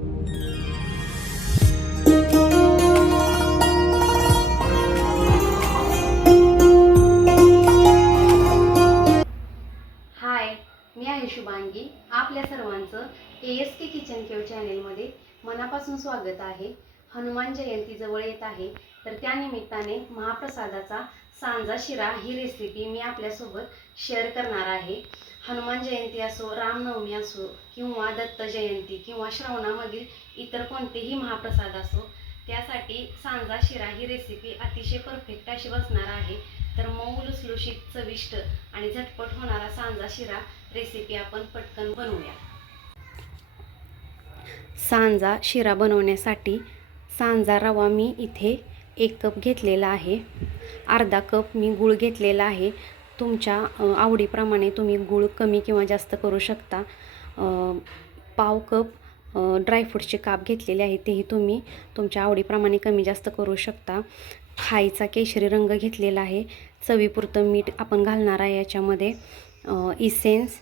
हाय, मी आहे शुभांगी. आपल्या सर्वांचं ASK किचन केव चॅनेलमध्ये मनापासून स्वागत आहे. हनुमान जयंती जवळ येत आहे, तर त्यानिमित्ताने महाप्रसादाचा सांजा शिरा ही रेसिपी मी आपल्यासोबत शेअर करणार आहे. हनुमान जयंती असो, रामनवमी असो किंवा दत्त जयंती किंवा श्रावणामधील इतर कोणतेही महाप्रसाद असो, त्यासाठी सांजा शिरा ही रेसिपी अतिशय परफेक्ट अशी बसणार आहे. तर मऊ लुसलुशीत चविष्ट आणि झटपट होणारा सांजा शिरा रेसिपी आपण पटकन बनवूया. सांजा शिरा बनवण्यासाठी सांजा रवा मी इथे 1 कप घेतलेला आहे. अर्धा कप मी गूळ घेतलेला आहे. तुमच्या आवडीप्रमाणे तुम्ही गूळ कमी किंवा जास्त करू शकता. पाव कप ड्रायफ्रूटचे काप घेतलेले आहे, तेही तुम्ही तुमच्या आवडीप्रमाणे कमी जास्त करू शकता. खायचा केशरी रंग घेतलेला आहे. चवीपुरतं मीठ आपण घालणार आहे याच्यामध्ये. इसेन्स,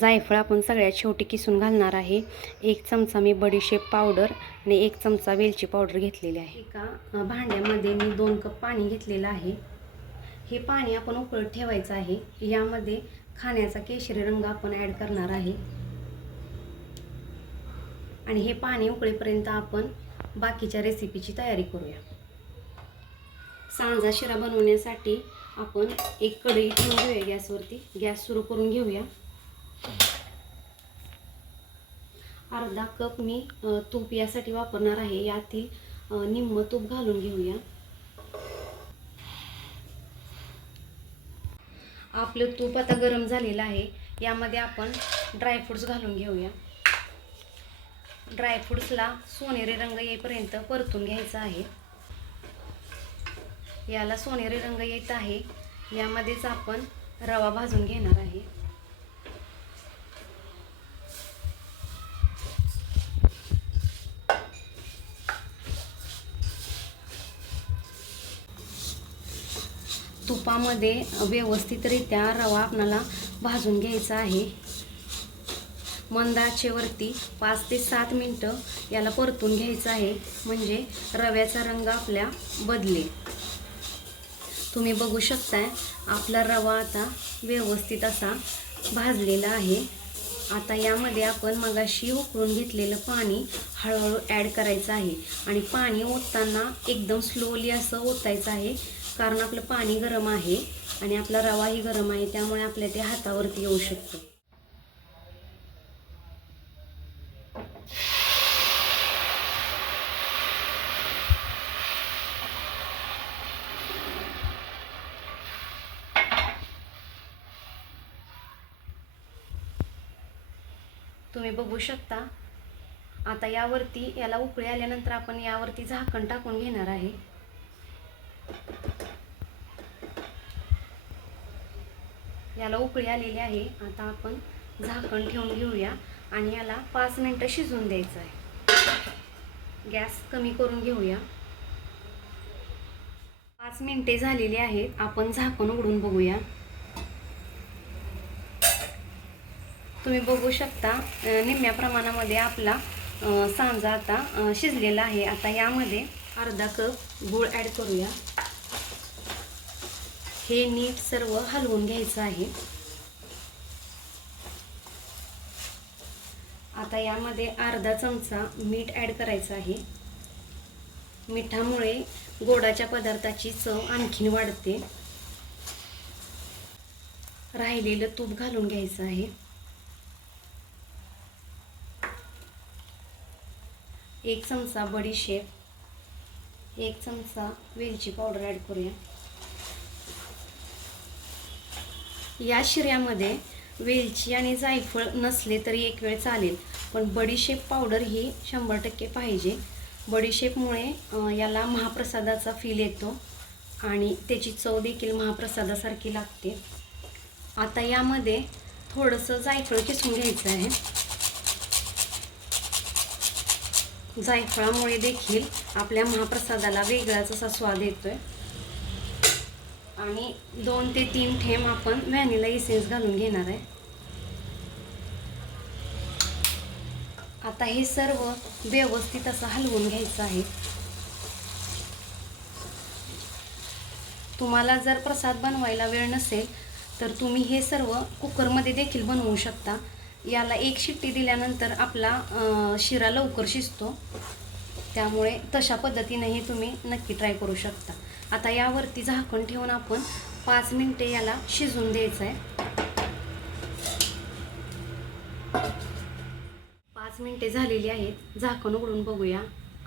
जायफळ आपण सगळ्यात शेवटी किसून घालणार आहे. 1 चमचा मी बडीशेप पावडर आणि 1 चमचा वेलची पावडर घेतलेली आहे. एका भांड्यामध्ये मी 2 कप पाणी घेतलेलं आहे. हे पाणी आपण उकळत ठेवायचं आहे. यामध्ये खाण्याचा केशरी रंग आपण ॲड करणार आहे आणि हे पाणी उकळेपर्यंत आपण बाकीच्या रेसिपीची तयारी करूया. सांजा शिरा बनवण्यासाठी आपण एक कढई ठेवून घेऊया गॅसवरती. गॅस सुरू करून घेऊया. अर्धा कप मी तूप यासाठी वापरणार आहे. यातील निम्म तूप घालून घेऊया. आपलं तूप आता गरम झालेलं आहे. यामध्ये आपण ड्रायफ्रूट्स घालून घेऊया. ड्रायफ्रूट्सला सोनेरी रंग येईपर्यंत परतून घ्यायचा आहे. याला सोनेरी रंग येत आहे. यामध्येच आपण रवा भाजून घेणार आहे. तुपामध्ये व्यवस्थितरित्या रवा आपल्याला भाजून घ्यायचा आहे. मंद आचेवरती 5 ते 7 मिनिटं याला परतून घ्यायचं आहे, म्हणजे रव्याचा रंग आपल्या बदलेल. तुम्ही बघू शकताय आपला रवा आता व्यवस्थित असा भाजलेला आहे. आता यामध्ये आपण मगाशी उकळून घेतलेलं पाणी हळूहळू ॲड करायचं आहे आणि पाणी ओतताना एकदम स्लोली असं ओतायचं आहे, कारण आपलं पाणी गरम आहे आणि आपला रवाही गरम आहे, त्यामुळे आपल्या ते हातावरती येऊ शकतं. तुम्ही बघू शकता. आता यावरती याला उकळी आल्यानंतर आपण यावरती झाकण टाकून घेणार आहे. याला उकळी आलेली आहे. आता आपण झाकण ठेवून घेऊया आणि याला 5 मिनिटं शिजून द्यायचं आहे. गॅस कमी करून घेऊया. 5 मिनिटे झालेली आहेत. आपण झाकण उघडून बघूया. तुम्ही बघू शकता निम्म्या प्रमाणामध्ये आपला सांजा आता शिजलेला आहे. आता यामध्ये अर्धा कप गूळ ॲड करूया. हे नीट सर्व हलवून घ्यायचं आहे. आता यामध्ये अर्धा चमचा मीठ ॲड करायचं आहे. मिठामुळे गोडाच्या पदार्थाची चव आणखीन वाढते. राहिलेलं तूप घालून घ्यायचं आहे. 1 चमचा बडीशेप, 1 चमचा वेलची पावडर ॲड करूया. या शिऱ्यामध्ये वेलची आणि जायफळ नसले तरी एक वेळ चालेल, पण बडीशेप पावडर ही 100% पाहिजे. बडीशेपमुळे याला महाप्रसादाचा फील येतो आणि त्याची चव देखील महाप्रसादासारखी लागते. आता यामध्ये थोडंसं जायफळ किसून घ्यायचं आहे. जायफळामुळे देखील आपल्या महाप्रसादाला वेगळाच असा स्वाद येतोय. आणि 2 ते 3 थेंब आपण व्हॅनिला इसेन्स घालून घेणार आहे. आता आता हे सर्व व्यवस्थित असं हलवून घ्यायचं आहे. तुम्हाला जर प्रसाद बनवायला वेळ नसेल तर तुम्ही हे सर्व कुकरमध्ये देखील बनवू शकता. याला एक शिट्टी दिल्यानंतर आपला शिरा लवकर शिजतो. त्यामुळे तशा पद्धतीनेही तुम्ही नक्की ट्राय करू शकता. आता यावरती झाकण ठेवून आपण 5 मिनिटे याला शिजून द्यायचं आहे. 5 मिनिटे झालेली आहेत. झाकण उघडून बघूया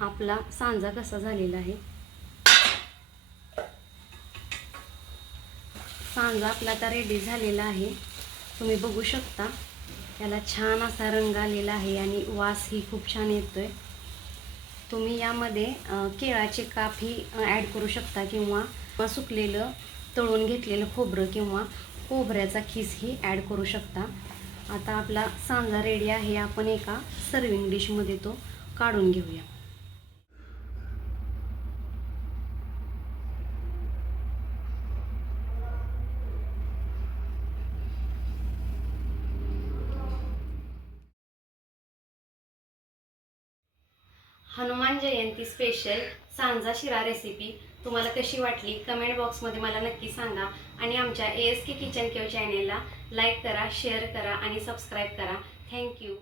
आपला सांजा कसा झालेला आहे. सांजा आपला आता रेडी झालेला आहे. तुम्ही बघू शकता याला छान असा रंग आलेला आहे आणि वासही खूप छान येतोय. तुम्ही यामध्ये केळाचे कापही ॲड करू शकता किंवा सुकलेलं तळून घेतलेलं खोबरं किंवा खोबऱ्याचा खीसही ॲड करू शकता. आता आपला सांजा रेडी आहे. आपण एका सर्विंग डिशमध्ये तो काढून घेऊया. हनुमान जयंती स्पेशल सांजा शिरा रेसिपी तुम्हाला कशी वाटली कमेंट बॉक्समध्ये मला नक्की सांगा. आणि आमच्या ASK किचन केव चॅनेलला लाईक करा, शेअर करा आणि सबस्क्राईब करा. थँक्यू.